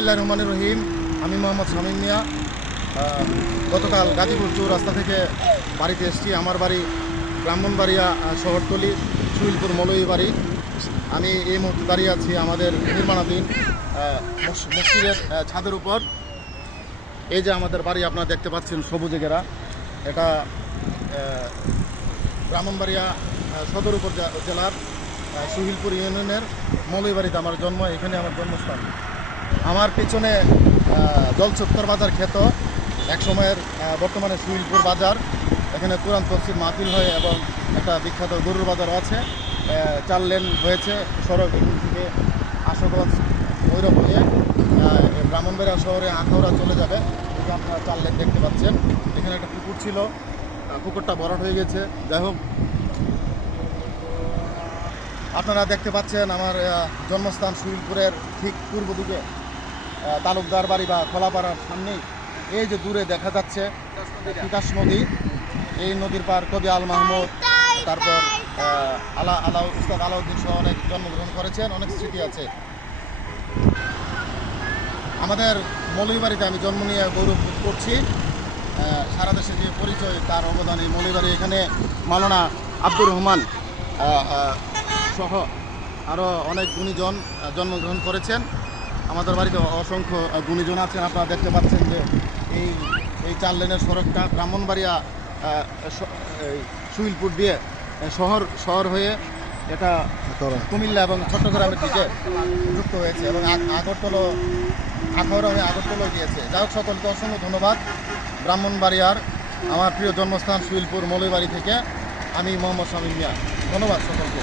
বিসমিল্লাহির রহমানির রহিম। আমি মোহাম্মদ শামীম মিয়া। গতকাল গাজীপুর চৌরাস্তা থেকে বাড়িতে এসেছি। আমার বাড়ি ব্রাহ্মণবাড়িয়া শহরতলি সুইলপুর মৌলভীবাড়ি। আমি এই মুহূর্তে দাঁড়িয়ে আছি আমাদের নির্মাণাধীন মসজিদের ছাদের উপর। এই যে আমাদের বাড়ি আপনারা দেখতে পাচ্ছেন সবুজে ঘেরা। এটা ব্রাহ্মণবাড়িয়া সদর উপজেলার সুহিলপুর ইউনিয়নের মৌলভীবাড়িতে আমার জন্ম। এখানে আমার জন্মস্থান। আমার পিছনে জলচত্বর বাজার খ্যাত এক সময়ের বর্তমানে সুহিলপুর বাজার। এখানে কোরআন তফসির মাহফিল হয় এবং একটা বিখ্যাত গরুর বাজারও আছে। 4 লেন হয়েছে সড়ক এখান থেকে আশুগঞ্জ ভৈরব হয়ে ব্রাহ্মণবাড়িয়া শহরে আখাউড়া চলে যাবে। এই যে আপনারা 4 লেন দেখতে পাচ্ছেন। এখানে একটা পুকুর ছিল, পুকুরটা ভরাট হয়ে গেছে। যাই হোক, আপনারা দেখতে পাচ্ছেন আমার জন্মস্থান সুহিলপুরের ঠিক পূর্ব দিকে তালুকদার বাড়ি বা খোলাপাড়ার সামনেই এই যে দূরে দেখা যাচ্ছে তিতাস নদী। এই নদীর পার কবি আল মাহমুদ, তারপর উস্তাদ আলাউদ্দিন সহ অনেক জন্মগ্রহণ করেছেন, অনেক স্মৃতি আছে। আমাদের মৌলভীবাড়িতে আমি জন্ম নিয়ে গৌরব করছি। সারা দেশে যে পরিচয় তার অবদান এই মৌলভীবাড়ি। এখানে মাওলানা আব্দুর রহমান সহ আরও অনেক গুণীজন জন্মগ্রহণ করেছেন। আমাদের বাড়িতে অসংখ্য গুণীজন আছেন। আপনারা দেখতে পাচ্ছেন যে এই 4 লেনের সড়কটা ব্রাহ্মণবাড়িয়া সুহিলপুর দিয়ে শহর হয়ে এটা কুমিল্লা এবং চট্টগ্রামের দিকে যুক্ত হয়েছে এবং আখাউড়া হয়ে আগরতলা গিয়েছে। যাই হোক, সকলকে অসংখ্য ধন্যবাদ। ব্রাহ্মণবাড়িয়ার আমার প্রিয় জন্মস্থান সুহিলপুর মৌলভীবাড়ি থেকে আমি মোহাম্মদ শামীম মিয়া। ধন্যবাদ সকলকে।